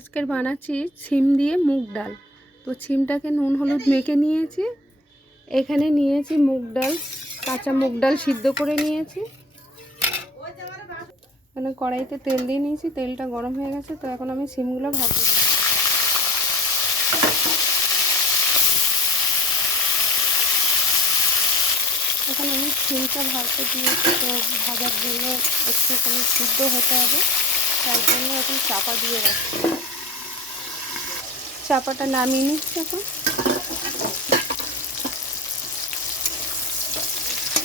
আজকের বানাচ্ছি ছিম দিয়ে মুগ ডাল। তো ছিমটাকে নুন হলুদ মেখে নিয়েছি। এখানে নিয়েছি মুগ ডাল, কাঁচা মুগ ডাল সিদ্ধ করে নিয়েছি। এখানে কড়াইতে তেল দিয়ে নিয়েছি, তেলটা গরম হয়ে গেছে। তো এখন আমি ছিমগুলো ভাজবো। এখন আমি ছিমটা ভাজতে দিয়েছি। তো ভাজার জন্য একটুখানি সিদ্ধ হতে হবে, তার জন্য এখন চাপা দিয়ে রাখছি। চাপাটা নামিয়ে নিচ্ছি। এখন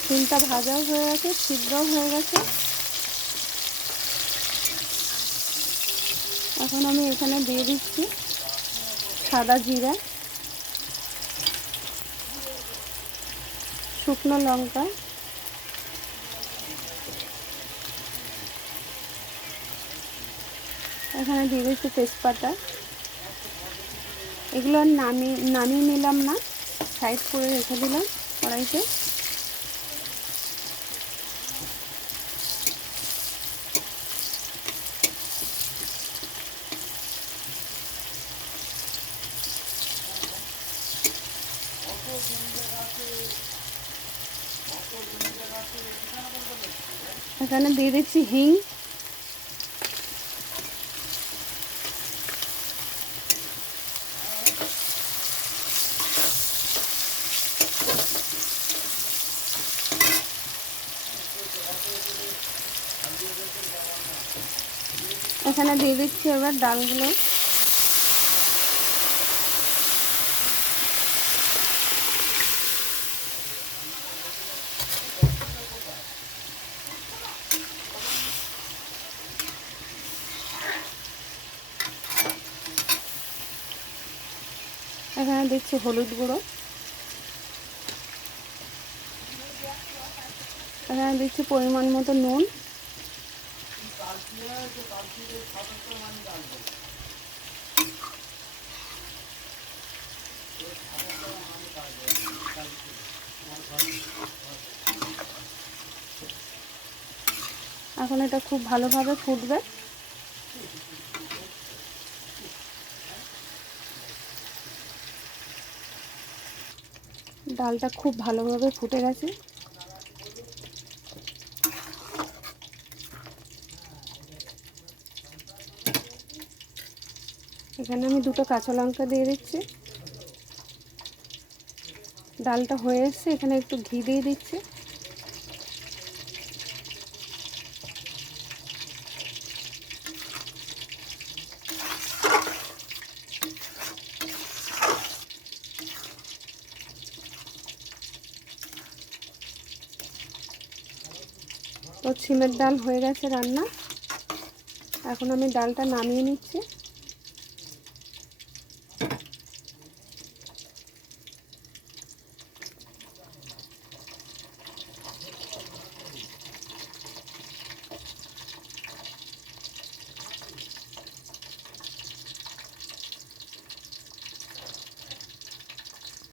ছিমটা ভাজাও হয়ে গেছে, সিদ্ধও হয়ে গেছে। এখন আমি এখানে দিয়ে দিচ্ছি সাদা জিরা, শুকনো লঙ্কা, এখানে দিয়ে দিচ্ছি তেজপাতা। এগুলো আর নামিয়ে নিলাম না, সাইড করে রেখে দিলাম কড়াইতে। এখানে দিয়ে দিচ্ছি হিং, এখানে দিয়ে দিচ্ছি এবার ডালগুলো। এখানে দিচ্ছি হলুদ গুঁড়ো, এখানে দিচ্ছি পরিমাণ মতো নুন, এখন এটা খুব ভালোভাবে ফুটবে। ডালটা খুব ভালোভাবে ফুটে গেছে। এখানে আমি দুটো কাঁচা লঙ্কা দিয়ে দিচ্ছি। ডালটা হয়ে এসছে, এখানে একটু ঘি দিয়ে দিচ্ছি। তো ছিমের ডাল হয়ে গেছে রান্না। এখন আমি ডালটা নামিয়ে নিচ্ছি।